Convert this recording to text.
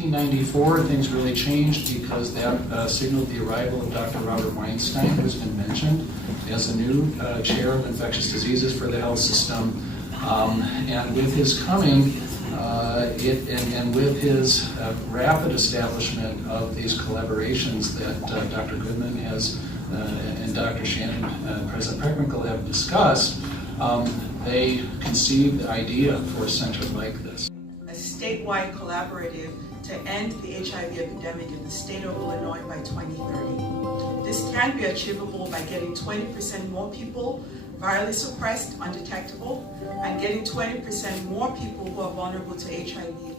1994, things really changed because that signaled the arrival of Dr. Robert Weinstein, who's been mentioned as the new chair of infectious diseases for the health system. And with his coming, and with his rapid establishment of these collaborations that Dr. Goodman has and Dr. Shannon and President Preckwinkle have discussed, they conceived the idea for a center like this. A statewide collaborative to end the HIV epidemic in the state of Illinois by 2030. This can be achievable by getting 20% more people virally suppressed, undetectable, and getting 20% more people who are vulnerable to HIV